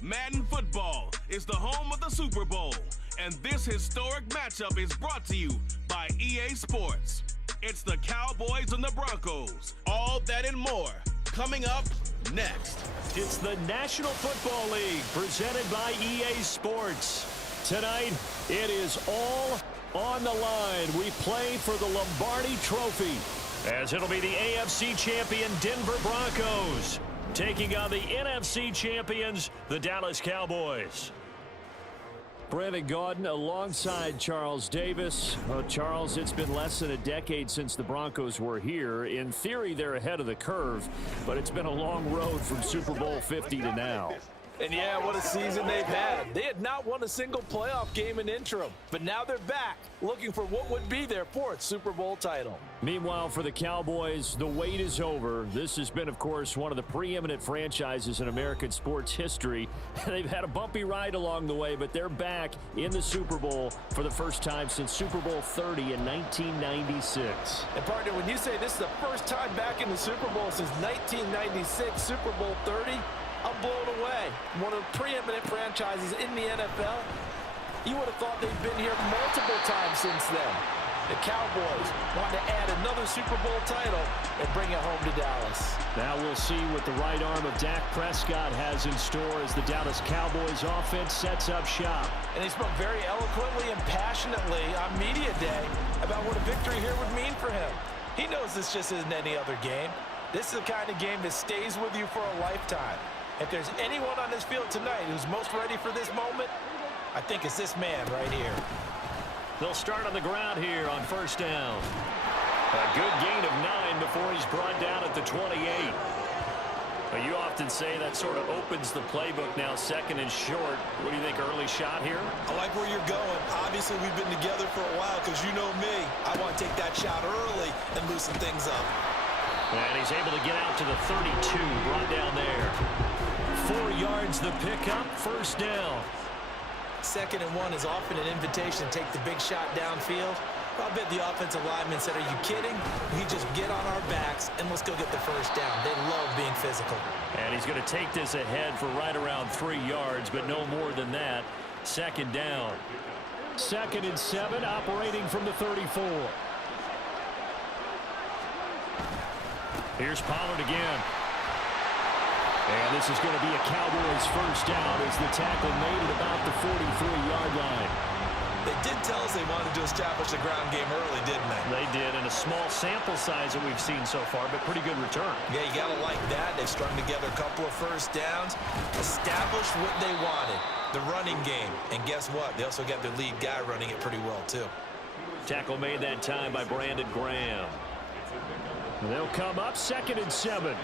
Madden football is the home of the Super Bowl, and this historic matchup is brought to you by EA Sports. It's the Cowboys and the Broncos. All that and more coming up next. It's the National Football League presented by EA Sports. Tonight, it is all on the line. We play for the Lombardi Trophy, as it'll be the AFC champion Denver Broncos taking on the NFC champions, the Dallas Cowboys. Brandon Gaudin alongside Charles Davis. Well, Charles, it's been less than a decade since the Broncos were here. In theory, they're ahead of the curve, but it's been a long road from Super Bowl 50 to now. And yeah, what a season they've had. They had not won a single playoff game in interim, but now they're back looking for what would be their fourth Super Bowl title. Meanwhile, for the Cowboys, the wait is over. This has been, of course, one of the preeminent franchises in American sports history. They've had a bumpy ride along the way, but they're back in the Super Bowl for the first time since Super Bowl 30 in 1996. And partner, when you say this is the first time back in the Super Bowl since 1996, Super Bowl 30, I'm blown away. One of the preeminent franchises in the NFL. You would have thought they've been here multiple times since then. The Cowboys want to add another Super Bowl title and bring it home to Dallas. Now we'll see what the right arm of Dak Prescott has in store as the Dallas Cowboys offense sets up shop. And he spoke very eloquently and passionately on Media Day about what a victory here would mean for him. He knows this just isn't any other game. This is the kind of game that stays with you for a lifetime. If there's anyone on this field tonight who's most ready for this moment, I think it's this man right here. They'll start on the ground here on first down. A good gain of 9 before he's brought down at the 28. But you often say that sort of opens the playbook now, second and short. What do you think, early shot here? I like where you're going. Obviously, we've been together for a while because you know me. I want to take that shot early and loosen things up. And he's able to get out to the 32, brought down there. 4 yards the pickup, first down. 2nd and 1 is often an invitation to take the big shot downfield. I bet the offensive lineman said, are you kidding? We just get on our backs and let's go get the first down. They love being physical. And he's going to take this ahead for right around 3 yards, but no more than that. 2nd down. 2nd and 7, operating from the 34. Here's Pollard again. And this is going to be a Cowboys first down as the tackle made at about the 43-yard line. They did tell us they wanted to establish the ground game early, didn't they? They did, and a small sample size that we've seen so far, but pretty good return. Yeah, you got to like that. They've strung together a couple of first downs, established what they wanted, the running game. And guess what? They also got their lead guy running it pretty well, too. Tackle made that time by Brandon Graham. They'll come up 2nd and 7.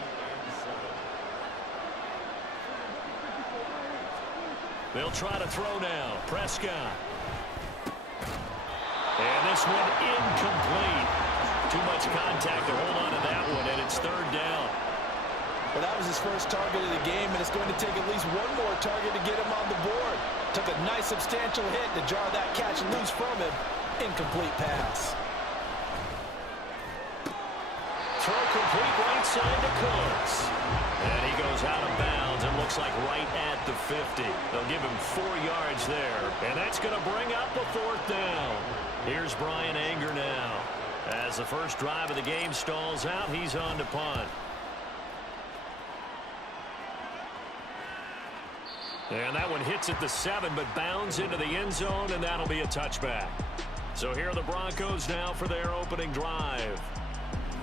They'll try to throw now. Prescott. And this one incomplete. Too much contact to hold on to that one, and it's 3rd down. Well, that was his first target of the game, and it's going to take at least one more target to get him on the board. Took a nice substantial hit to jar that catch loose from him. Incomplete pass. Throw complete right side to Cooks. And he goes out of bounds and looks like right at the 50. They'll give him 4 yards there. And that's going to bring up a 4th down. Here's Brian Anger now. As the first drive of the game stalls out, he's on to punt. And that one hits at the 7, but bounds into the end zone, and that'll be a touchback. So here are the Broncos now for their opening drive.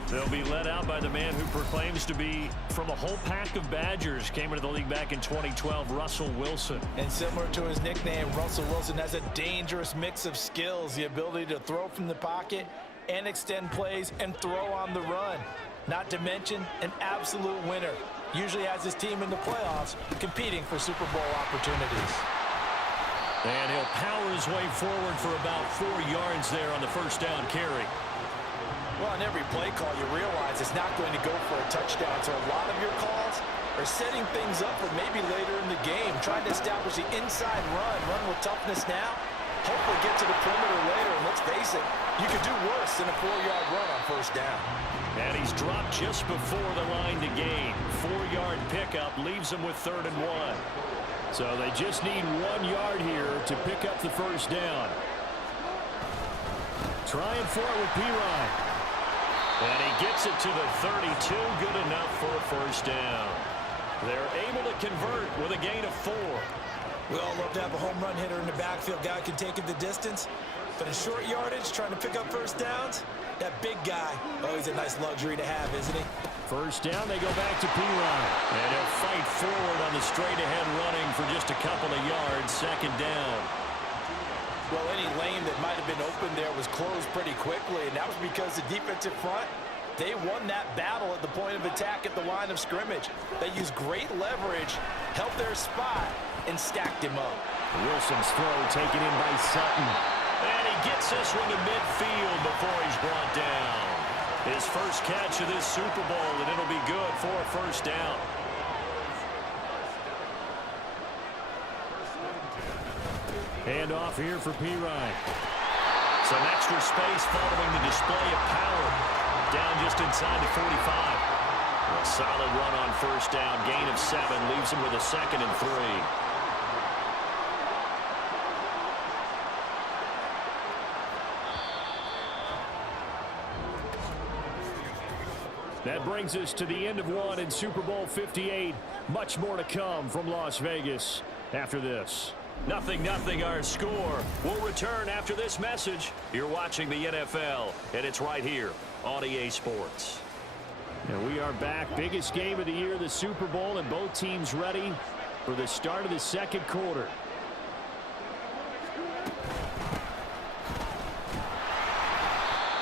They'll be led out by the man who proclaims to be from a whole pack of Badgers. Came into the league back in 2012, Russell Wilson. And similar to his nickname, Russell Wilson has a dangerous mix of skills. The ability to throw from the pocket and extend plays and throw on the run. Not to mention an absolute winner. Usually has his team in the playoffs competing for Super Bowl opportunities. And he'll power his way forward for about 4 yards there on the first down carry. Well, on every play call, you realize it's not going to go for a touchdown. So a lot of your calls are setting things up for maybe later in the game, trying to establish the inside run with toughness now. hopefully get to the perimeter later. And let's face it, you could do worse than a 4-yard run on first down. And he's dropped just before the line to gain. 4-yard pickup leaves him with 3rd and 1. So they just need 1 yard here to pick up the first down. Trying for it with P-Ryan. And he gets it to the 32. Good enough for a first down. They're able to convert with a gain of 4. We all love to have a home run hitter in the backfield. Guy can take it the distance. But in short yardage, trying to pick up first downs, that big guy, always a nice luxury to have, isn't he? First down, they go back to P-Ryan. And he'll fight forward on the straight-ahead running for just a couple of yards. 2nd down. Well, any lane that might have been open there was closed pretty quickly, and that was because the defensive front, they won that battle at the point of attack at the line of scrimmage. They used great leverage, held their spot, and stacked him up. Wilson's throw taken in by Sutton. And he gets this one to midfield before he's brought down. His first catch of this Super Bowl, and it'll be good for a first down. Hand off here for P-Ryan. Some extra space following the display of power. Down just inside the 45. A solid run on first down. Gain of 7 leaves him with a 2nd and 3. That brings us to the end of one in Super Bowl 58. Much more to come from Las Vegas after this. 0-0 our score. We'll return after this message. You're watching the NFL, and it's right here on EA Sports. And we are back. Biggest game of the year, the Super Bowl, and both teams ready for the start of the 2nd quarter.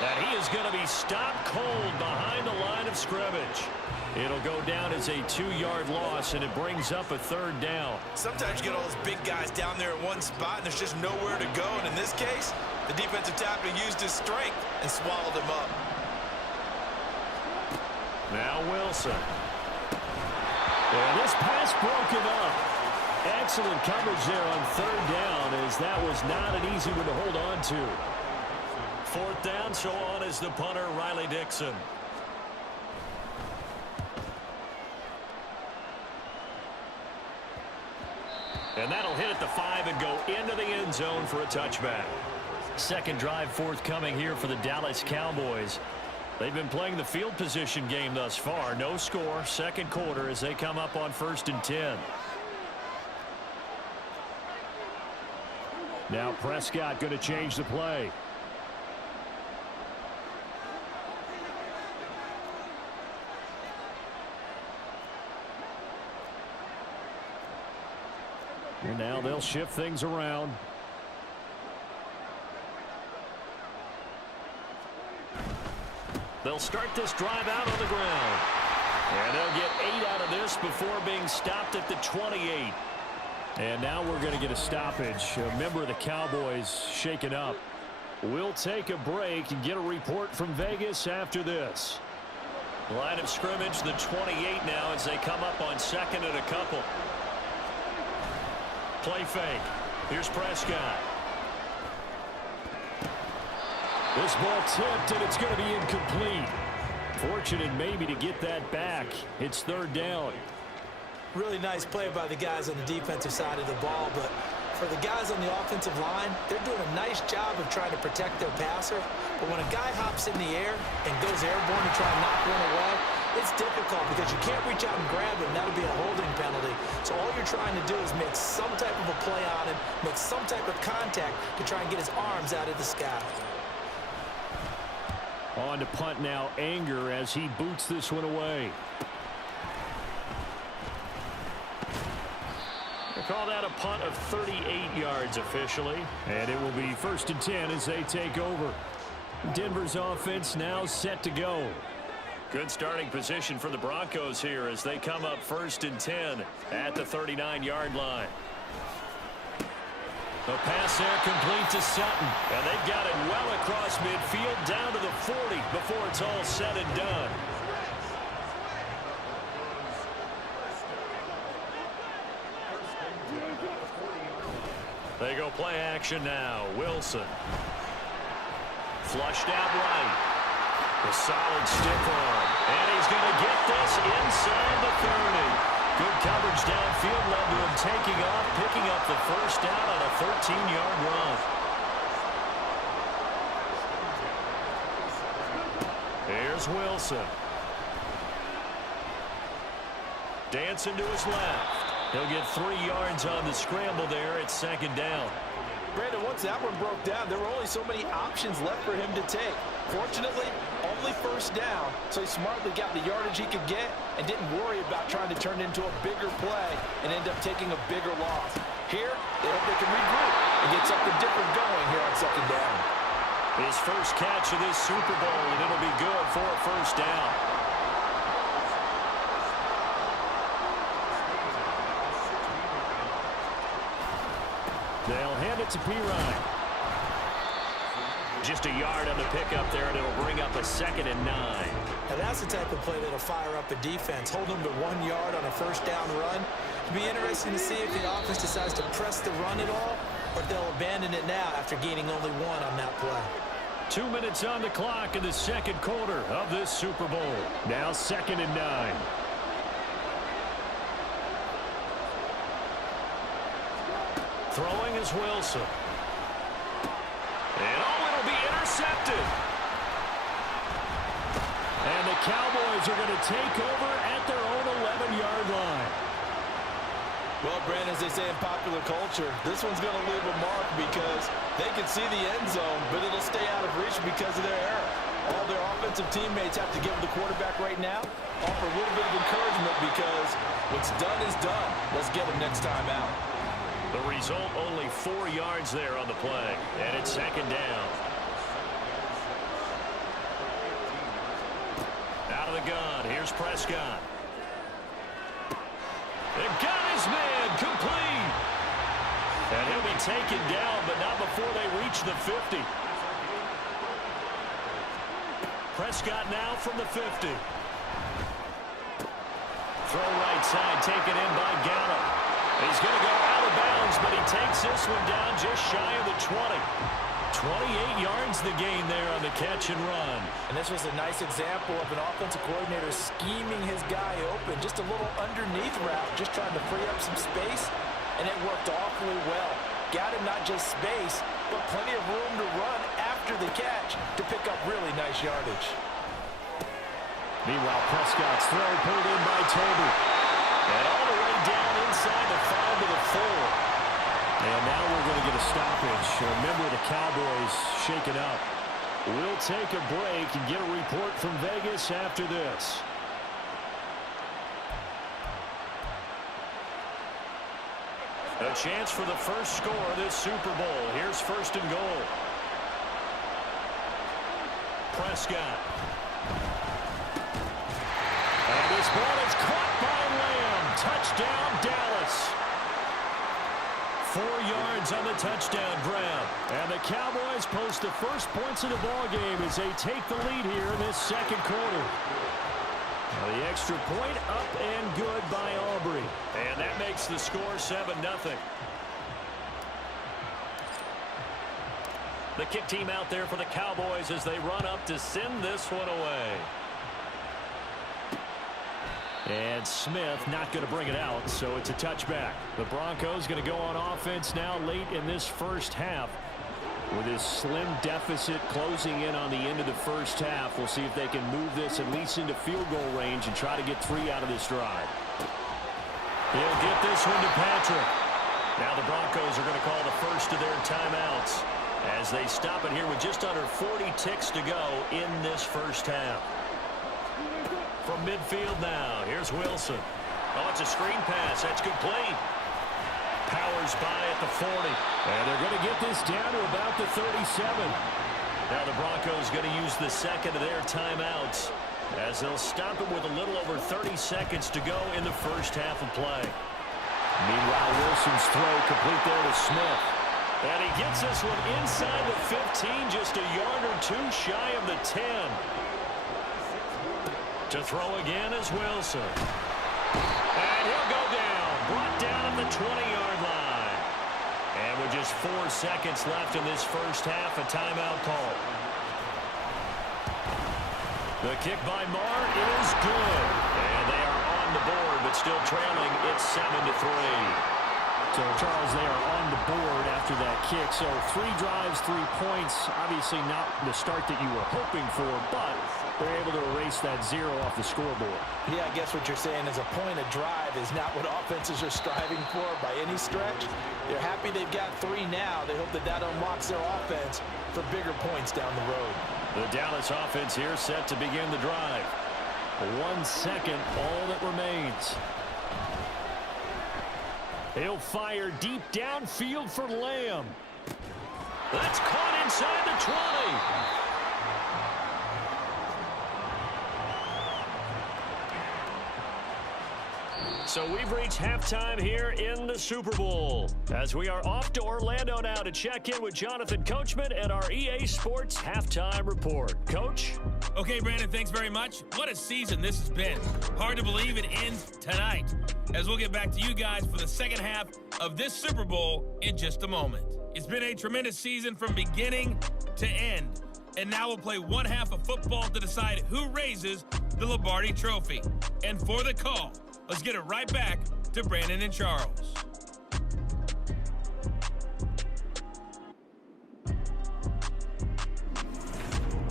And he is going to be stopped cold behind the line of scrimmage. It'll go down as a 2-yard loss, and it brings up a 3rd down. Sometimes you get all those big guys down there at one spot, and there's just nowhere to go. And in this case, the defensive tackle used his strength and swallowed him up. Now Wilson. And this pass broken up. Excellent coverage there on 3rd down, as that was not an easy one to hold on to. 4th down, so on is the punter, Riley Dixon. And that'll hit at the 5 and go into the end zone for a touchback. 2nd drive forthcoming here for the Dallas Cowboys. They've been playing the field position game thus far. No score, 2nd quarter as they come up on 1st and 10. Now Prescott going to change the play. And now they'll shift things around. They'll start this drive out on the ground. And they'll get 8 out of this before being stopped at the 28. And now we're going to get a stoppage. A member of the Cowboys shaken up. We'll take a break and get a report from Vegas after this. Line of scrimmage, the 28 now as they come up on 2nd and a couple. Play fake. Here's Prescott. This ball tipped, and it's going to be incomplete. Fortunate maybe to get that back. It's 3rd down. Really nice play by the guys on the defensive side of the ball, but for the guys on the offensive line, they're doing a nice job of trying to protect their passer. But when a guy hops in the air and goes airborne to try and knock one away, it's difficult because you can't reach out and grab him. That would be a holding penalty. So all you're trying to do is make some type of a play on him, make some type of contact to try and get his arms out of the sky. On to punt now, Anger, as he boots this one away. They call that a punt of 38 yards officially. And it will be 1st and 10 as they take over. Denver's offense now set to go. Good starting position for the Broncos here as they come up 1st and 10 at the 39-yard line. The pass there complete to Sutton. And they've got it well across midfield down to the 40 before it's all said and done. They go play action now. Wilson. Flushed out right. A solid stiff arm. And he's going to get this inside the 30. Good coverage downfield led to him taking off, picking up the first down on a 13-yard run. Here's Wilson. Dancing to his left. He'll get 3 yards on the scramble there at second down. Brandon, once that one broke down, there were only so many options left for him to take. Fortunately, only first down, so he smartly got the yardage he could get and didn't worry about trying to turn it into a bigger play and end up taking a bigger loss. Here, they hope they can regroup and get something different going here on second down. His first catch of this Super Bowl, and it'll be good for a first down. They'll hand it to Pirine. Just a yard on the pickup there, and it'll bring up a 2nd and 9. Now that's the type of play that'll fire up a defense. Hold them to 1 yard on a first down run. It'll be interesting to see if the offense decides to press the run at all, or if they'll abandon it now after gaining only 1 on that play. 2 minutes on the clock in the second quarter of this Super Bowl. Now 2nd and 9. Throwing is Wilson. And it'll be intercepted. And the Cowboys are going to take over at their own 11-yard line. Well, Brandon, as they say in popular culture, this one's going to leave a mark because they can see the end zone, but it'll stay out of reach because of their error. All their offensive teammates have to give the quarterback right now, offer a little bit of encouragement because what's done is done. Let's get him next time out. The result, only 4 yards there on the play, and it's second down. Out of the gun, here's Prescott. And got his man, complete. And he'll be taken down, but not before they reach the 50. Prescott now from the 50. Throw right side, taken in by Gallup. He's going to go out of bounds, but he takes this one down just shy of the 20. 28 yards the gain there on the catch and run. And this was a nice example of an offensive coordinator scheming his guy open. Just a little underneath route, just trying to free up some space, and it worked awfully well. Got him not just space, but plenty of room to run after the catch to pick up really nice yardage. Meanwhile, Prescott's throw pulled in by Toby. And all the way down inside the 5 to the 4. And now we're going to get a stoppage. Remember, the Cowboys shaken up. We'll take a break and get a report from Vegas after this. A chance for the first score of this Super Bowl. Here's 1st and goal. Prescott. And this ball is caught by Lamb. Touchdown, Dallas. 4 yards on the touchdown grab. And the Cowboys post the first points of the ball game as they take the lead here in this second quarter. Now the extra point up and good by Aubrey. And that makes the score 7-0. The kick team out there for the Cowboys as they run up to send this one away. And Smith not going to bring it out, so it's a touchback. The Broncos going to go on offense now late in this first half. With his slim deficit closing in on the end of the first half, we'll see if they can move this at least into field goal range and try to get 3 out of this drive. He'll get this one to Patrick. Now the Broncos are going to call the first of their timeouts as they stop it here with just under 40 ticks to go in this first half. From midfield now, here's Wilson. Oh, it's a screen pass. That's complete. Powers by at the 40. And they're going to get this down to about the 37. Now the Broncos going to use the second of their timeouts as they'll stop it with a little over 30 seconds to go in the first half of play. Meanwhile, Wilson's throw complete there to Smith. And he gets this one inside the 15, just a yard or 2 shy of the 10. To throw again is Wilson. And he'll go down. Brought down at the 20-yard line. And And with just 4 seconds left in this first half, a timeout call. The kick by Marr is good. And they are on the board, but still trailing. It's 7-3. So, Charles, they are on the board after that kick. So 3 drives, 3 points. Obviously not the start that you were hoping for, but they're able to erase that 0 off the scoreboard. Yeah, I guess what you're saying is a point of drive is not what offenses are striving for by any stretch. They're happy they've got 3 now. They hope that that unlocks their offense for bigger points down the road. The Dallas offense here set to begin the drive. 1 second, all that remains. He'll fire deep downfield for Lamb. That's caught inside the 20. So we've reached halftime here in the Super Bowl. As we are off to Orlando now to check in with Jonathan Coachman and our EA Sports Halftime Report. Coach? Okay, Brandon, thanks very much. What a season this has been. Hard to believe it ends tonight, as we'll get back to you guys for the second half of this Super Bowl in just a moment. It's been a tremendous season from beginning to end, and now we'll play one half of football to decide who raises the Lombardi Trophy. And for the call, let's get it right back to Brandon and Charles.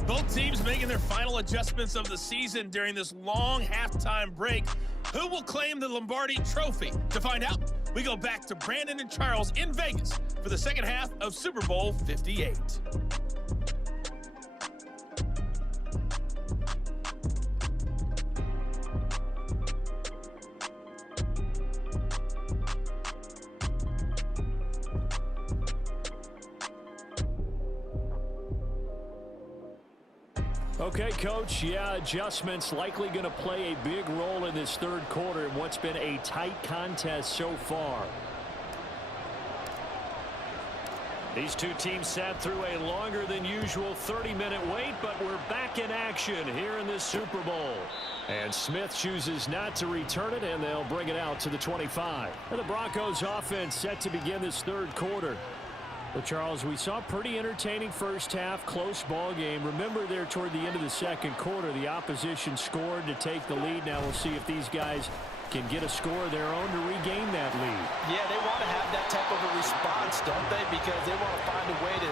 Both teams making their final adjustments of the season during this long halftime break. Who will claim the Lombardi Trophy? To find out, we go back to Brandon and Charles in Vegas for the second half of Super Bowl 58. Okay, Coach, adjustments likely going to play a big role in this third quarter in what's been a tight contest so far. These two teams sat through a longer than usual 30-minute wait, but we're back in action here in this Super Bowl. And Smith chooses not to return it, and they'll bring it out to the 25. And the Broncos offense set to begin this third quarter. Well, Charles, we saw a pretty entertaining first half, close ball game. Remember there toward the end of the second quarter, the opposition scored to take the lead. Now we'll see if these guys can get a score of their own to regain that lead. Yeah, they want to have that type of a response, don't they? Because they want to find a way to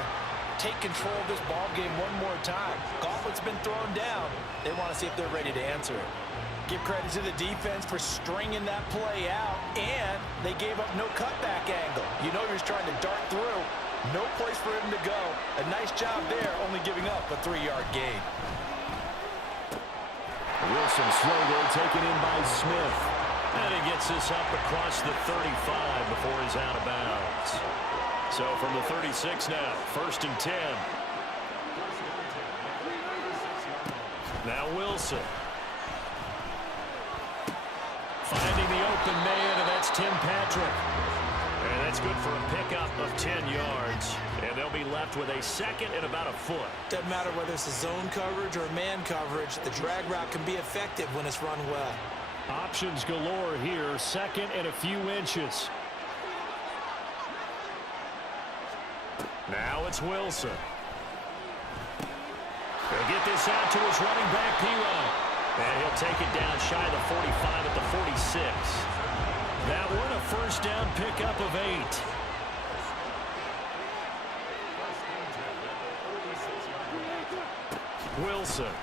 take control of this ball game one more time. Gauntlet's been thrown down. They want to see if they're ready to answer it. Give credit to the defense for stringing that play out, and they gave up no cutback angle. You know you're just trying to dart through. No place for him to go. A nice job there, only giving up a 3-yard gain. Wilson slowly taken in by Smith. And he gets this up across the 35 before he's out of bounds. So from the 36 now, 1st and 10. Now Wilson. Finding the open man, and that's Tim Patrick. And that's good for a pickup of 10 yards. And they'll be left with a second and about a foot. Doesn't matter whether it's a zone coverage or man coverage, the drag route can be effective when it's run well. Options galore here, second and a few inches. Now it's Wilson. He'll get this out to his running back, P-Rod. And he'll take it down shy of the 45 at the 46. That one a first down pickup of 8. Wilson.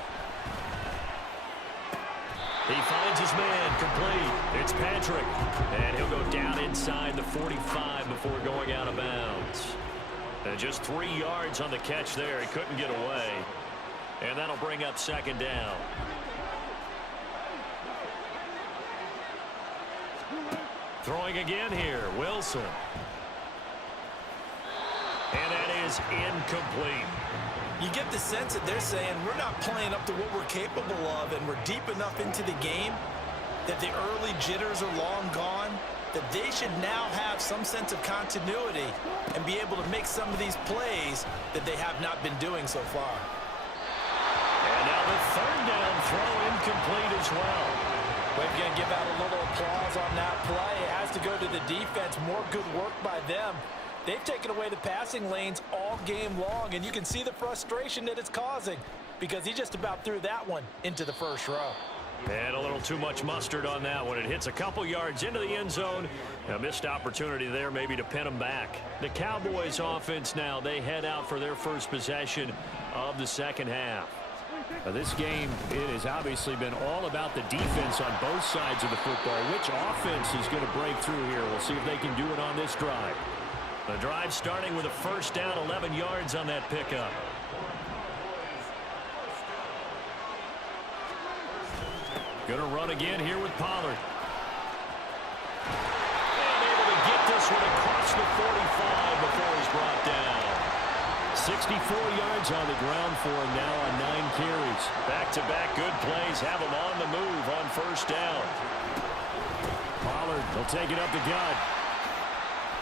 He finds his man, complete. It's Patrick. And he'll go down inside the 45 before going out of bounds. And just 3 yards on the catch there. He couldn't get away. And that'll bring up second down. Throwing again here, Wilson. And that is incomplete. You get the sense that they're saying we're not playing up to what we're capable of, and we're deep enough into the game that the early jitters are long gone, that they should now have some sense of continuity and be able to make some of these plays that they have not been doing so far. And now the third down throw incomplete as well. We're going to give out a little applause on that play. It has to go to the defense. More good work by them. They've taken away the passing lanes all game long, and you can see the frustration that it's causing because he just about threw that one into the first row. And a little too much mustard on that one. It hits a couple yards into the end zone. A missed opportunity there maybe to pin them back. The Cowboys offense now, they head out for their first possession of the second half. Now this game, it has obviously been all about the defense on both sides of the football. Which offense is going to break through here? We'll see if they can do it on this drive. The drive starting with a first down, 11 yards on that pickup. Going to run again here with Pollard. And able to get this one across the 45 before he's brought down. 64 yards on the ground for him now on 9 carries. Back-to-back good plays have him on the move on first down. Pollard will take it up the gut.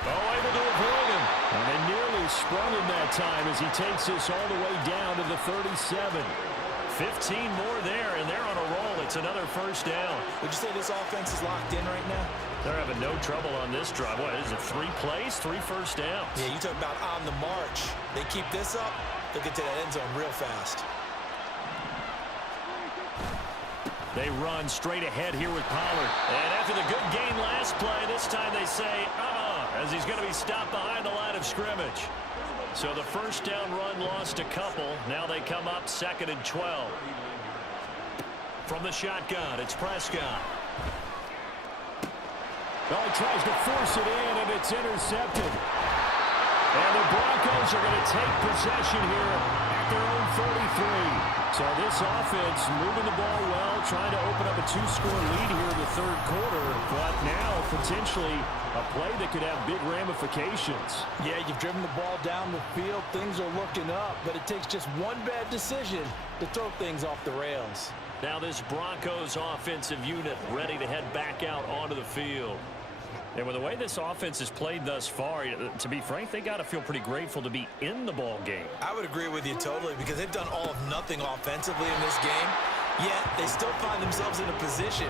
Oh, able to avoid him. And they nearly sprung him that time as he takes this all the way down to the 37. 15 more there, and they're on a roll. It's another first down. Would you say this offense is locked in right now? They're having no trouble on this drive. What is it, 3 plays, 3 first downs? Yeah, you talk about on the march. They keep this up, they'll get to that end zone real fast. They run straight ahead here with Pollard. And after the good gain last play, this time they say, as he's going to be stopped behind the line of scrimmage. So the first down run lost a couple. Now they come up 2nd and 12. From the shotgun, it's Prescott. Well, he tries to force it in, and it's intercepted. And the Broncos are going to take possession here at their own 33. So this offense moving the ball well, trying to open up a 2-score lead here in the third quarter. But now potentially a play that could have big ramifications. Yeah, you've driven the ball down the field. Things are looking up, but it takes just one bad decision to throw things off the rails. Now this Broncos offensive unit ready to head back out onto the field. And with the way this offense has played thus far, to be frank, they got to feel pretty grateful to be in the ball game. I would agree with you totally because they've done all of nothing offensively in this game, yet they still find themselves in a position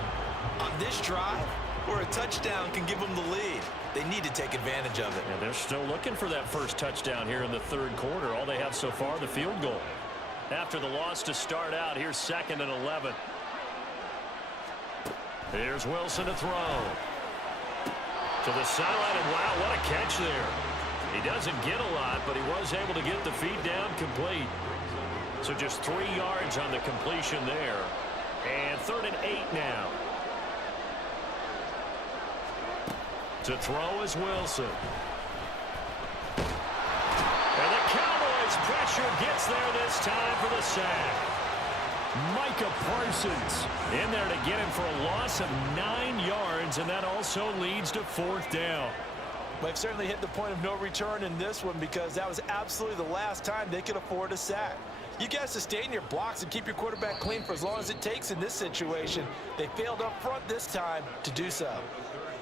on this drive where a touchdown can give them the lead. They need to take advantage of it. And they're still looking for that first touchdown here in the third quarter. All they have so far, the field goal. After the loss to start out, here's 2nd and 11. Here's Wilson to throw. To the sideline, and wow, what a catch there. He doesn't get a lot, but he was able to get the feed down complete. So just 3 yards on the completion there. And 3rd and 8 now. To throw is Wilson. And the Cowboys pressure gets there this time for the sack. Micah Parsons in there to get him for a loss of 9 yards, and that also leads to 4th down. They've certainly hit the point of no return in this one because that was absolutely the last time they could afford a sack. You guys sustain your blocks and keep your quarterback clean for as long as it takes in this situation. They failed up front this time to do so.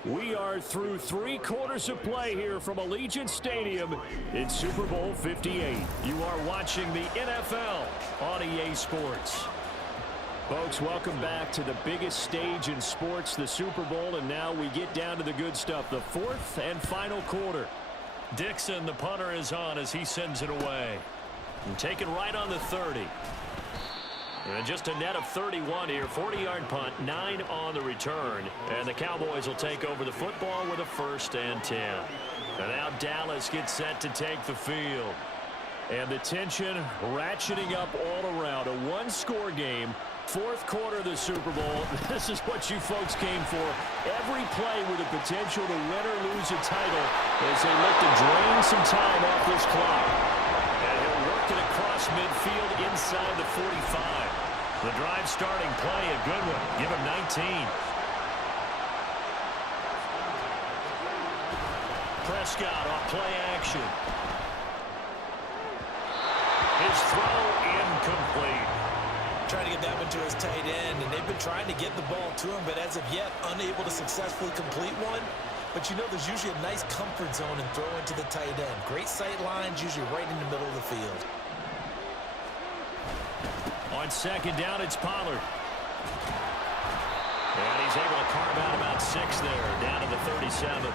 We are through 3 quarters of play here from Allegiant Stadium in Super Bowl 58. You are watching the NFL on EA Sports. Folks, welcome back to the biggest stage in sports, the Super Bowl, and now we get down to the good stuff, the 4th and final quarter. Dixon, the punter, is on as he sends it away. And taken right on the 30. And just a net of 31 here, 40-yard punt, 9 on the return. And the Cowboys will take over the football with a 1st and 10. And now Dallas gets set to take the field. And the tension ratcheting up all around. A 1-score game. 4th quarter of the Super Bowl. This is what you folks came for. Every play with the potential to win or lose a title as they look to drain some time off this clock. And he'll work it across midfield inside the 45. The drive starting play, a good one. Give him 19. Prescott off play action. His throw incomplete. Trying to get that one to his tight end, and they've been trying to get the ball to him, but as of yet, unable to successfully complete one. But you know there's usually a nice comfort zone in throwing to the tight end. Great sight lines, usually right in the middle of the field. On 2nd down, it's Pollard. And he's able to carve out about 6 there, down to the 37.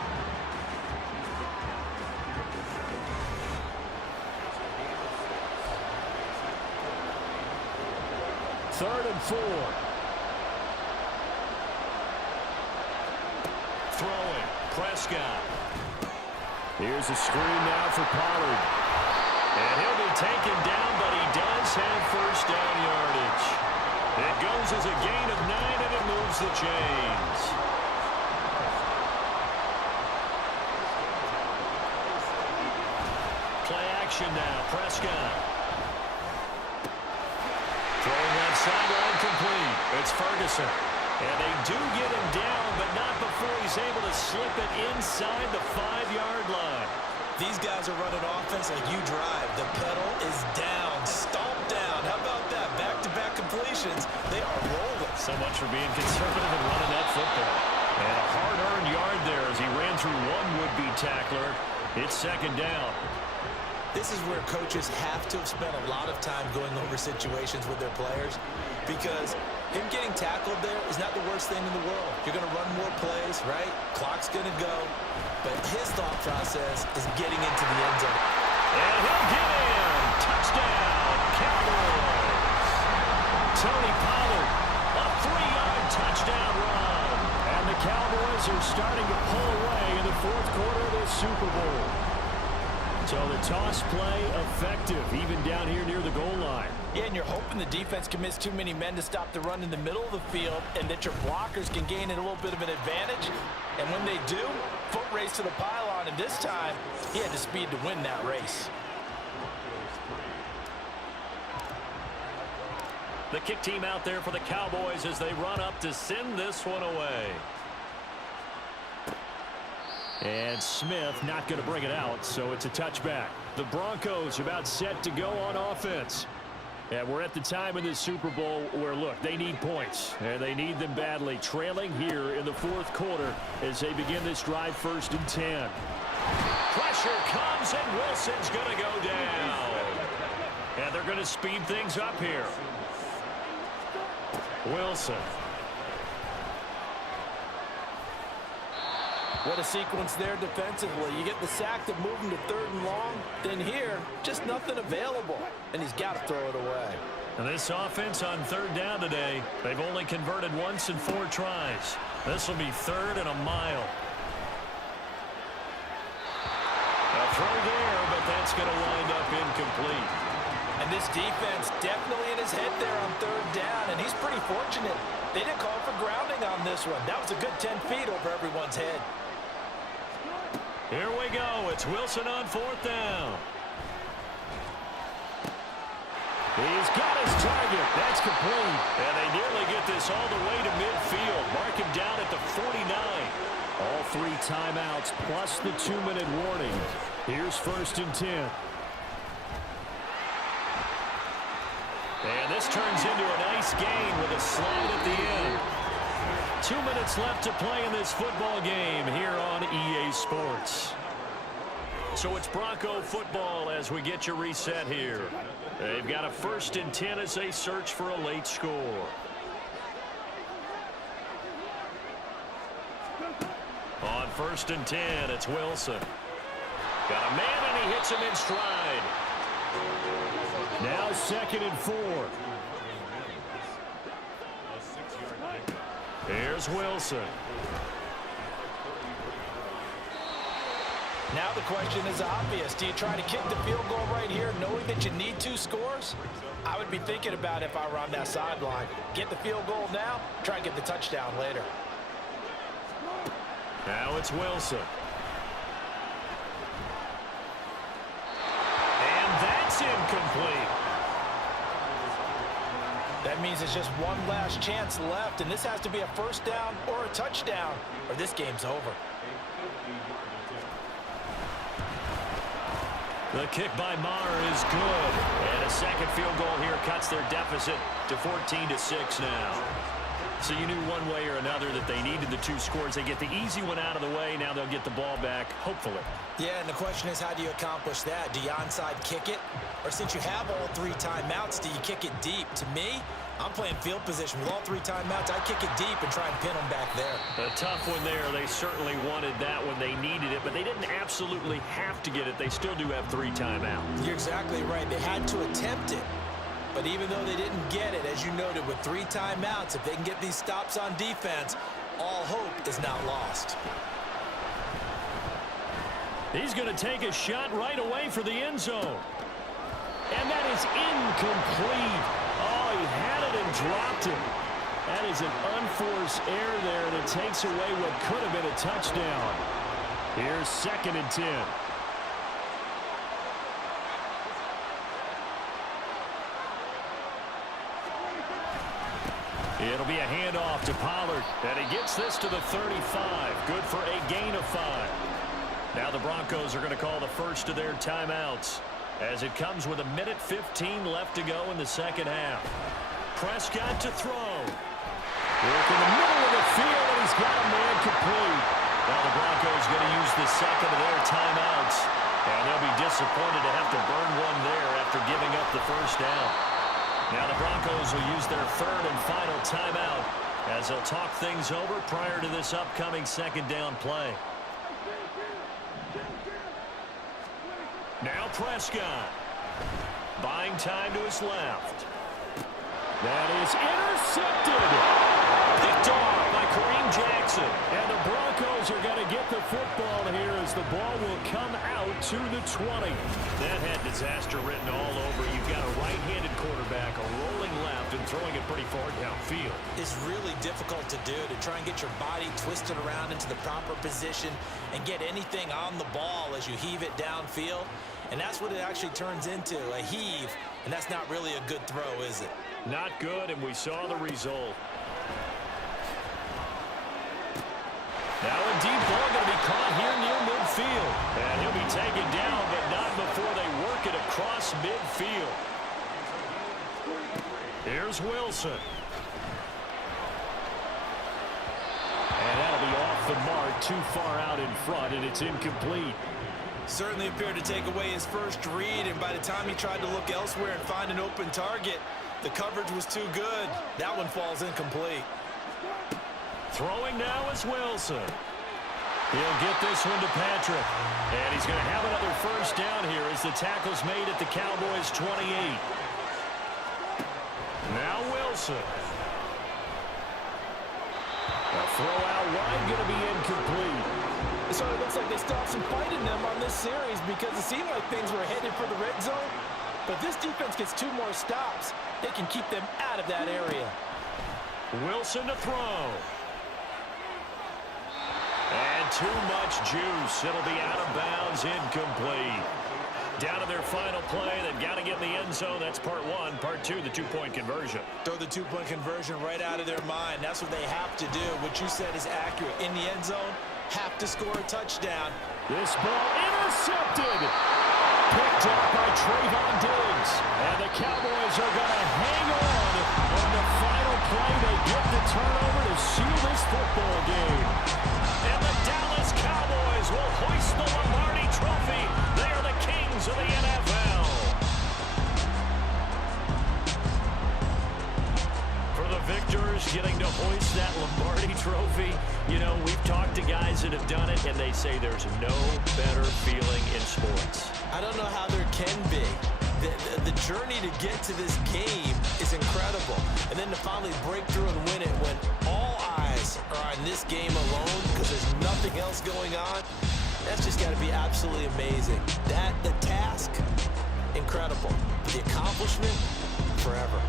3rd and 4. Throwing. Prescott. Here's a screen now for Pollard. And he'll be taken down, but he does have first down yardage. It goes as a gain of 9, and it moves the chains. Play action now. Prescott. Throwing left sideline complete. It's Ferguson. And they do get him down, but not before he's able to slip it inside the 5-yard line. These guys are running offense like you drive. The pedal is down, stomp down. How about that? Back-to-back completions. They are rolling. So much for being conservative and running that football. And a hard-earned yard there as he ran through one would-be tackler. It's 2nd down. This is where coaches have to have spent a lot of time going over situations with their players, because him getting tackled there is not the worst thing in the world. You're going to run more plays, right? Clock's going to go. But his thought process is getting into the end zone. And he'll get in. Touchdown, Cowboys. Tony Pollard, a 3-yard touchdown run. And the Cowboys are starting to pull away in the 4th quarter of the Super Bowl. So the toss play effective, even down here near the goal line. Yeah, and you're hoping the defense can miss too many men to stop the run in the middle of the field, and that your blockers can gain a little bit of an advantage. And when they do, foot race to the pylon, and this time, he had the speed to win that race. The kick team out there for the Cowboys as they run up to send this one away. And Smith not going to bring it out, so it's a touchback. The Broncos about set to go on offense. And we're at the time in this Super Bowl where, look, they need points, and they need them badly. Trailing here in the 4th quarter as they begin this drive 1st and 10. Pressure comes, and Wilson's going to go down. And they're going to speed things up here. Wilson. What a sequence there defensively. You get the sack to move him to 3rd and long. Then here, just nothing available. And he's got to throw it away. And this offense on 3rd down today, they've only converted once in 4 tries. This will be 3rd and a mile. A throw there, but that's going to wind up incomplete. And this defense definitely in his head there on 3rd down, and he's pretty fortunate. They didn't call for grounding on this one. That was a good 10 feet over everyone's head. Here we go. It's Wilson on 4th down. He's got his target. That's complete. And they nearly get this all the way to midfield. Mark him down at the 49. All 3 timeouts plus the 2-minute warning. Here's 1st and 10. And this turns into a nice gain with a slide at the end. 2 minutes left to play in this football game here on EA Sports. So it's Bronco football as we get you reset here. They've got a 1st and 10 as they search for a late score. On 1st and 10, it's Wilson. Got a man, and he hits him in stride. Now 2nd and 4. Here's Wilson. Now the question is obvious. Do you try to kick the field goal right here knowing that you need 2 scores? I would be thinking about it if I were on that sideline. Get the field goal now, try and get the touchdown later. Now it's Wilson. And that's incomplete. That means it's just one last chance left, and this has to be a 1st down or a touchdown, or this game's over. The kick by Maher is good. And a 2nd field goal here cuts their deficit to 14-6 now. So you knew one way or another that they needed the 2 scores. They get the easy one out of the way. Now they'll get the ball back, hopefully. Yeah, and the question is, how do you accomplish that? Do you onside kick it? Or since you have all 3 timeouts, do you kick it deep? To me, I'm playing field position. With all 3 timeouts, I kick it deep and try and pin them back there. A tough one there. They certainly wanted that when they needed it, but they didn't absolutely have to get it. They still do have 3 timeouts. You're exactly right. They had to attempt it. But even though they didn't get it, as you noted, with 3 timeouts, if they can get these stops on defense, all hope is not lost. He's going to take a shot right away for the end zone. And that is incomplete. Oh, he had it and dropped it. That is an unforced error there, and it takes away what could have been a touchdown. Here's 2nd and 10. It'll be a handoff to Pollard, and he gets this to the 35. Good for a gain of 5. Now the Broncos are going to call the first of their timeouts as it comes with 1:15 left to go in the second half. Prescott to throw. Work in the middle of the field, and he's got a man complete. Now the Broncos going to use the second of their timeouts, and they'll be disappointed to have to burn one there after giving up the first down. Now the Broncos will use their 3rd and final timeout as they'll talk things over prior to this upcoming 2nd down play. Now Prescott. Buying time to his left. That is intercepted. Picked off by Kareem Jackson. And the Broncos are going to get the football here as the ball will come out to the 20. That had disaster written all over. You've got a right-handed quarterback, a rolling left, and throwing it pretty far downfield. It's really difficult to do, to try and get your body twisted around into the proper position and get anything on the ball as you heave it downfield. And that's what it actually turns into, a heave. And that's not really a good throw, is it? Not good, and we saw the result. Now a deep ball going to be caught here near midfield. And he'll be taken down, but not before they work it across midfield. Here's Wilson. And that'll be off the mark, too far out in front, and it's incomplete. Certainly appeared to take away his first read, and by the time he tried to look elsewhere and find an open target, the coverage was too good. That one falls incomplete. Throwing now is Wilson. He'll get this one to Patrick. And he's going to have another first down here as the tackle's made at the Cowboys' 28. Now Wilson. A throw out wide going to be incomplete. So it looks like they still have some fight in them on this series because it seemed like things were headed for the red zone. But this defense gets 2 more stops. They can keep them out of that area. Wilson to throw. And too much juice. It'll be out of bounds, incomplete. Down to their final play. They've got to get in the end zone. That's part 1. Part 2, the 2-point conversion. Throw the 2-point conversion right out of their mind. That's what they have to do. What you said is accurate. In the end zone, have to score a touchdown. This ball intercepted. Picked up by Trayvon Diggs. And the Cowboys are going to hang on the final play. They get the turnover to seal this football game. And the Dallas Cowboys will hoist the Lombardi Trophy. They are the kings of the NFL. For the victors getting to hoist that Lombardi Trophy, you know, we've talked to guys that have done it, and they say there's no better feeling in sports. I don't know how there can be. The journey to get to this game is incredible. And then to finally break through and win it when all eyes are on this game alone because there's nothing else going on, that's just got to be absolutely amazing. The task, incredible. The accomplishment, forever.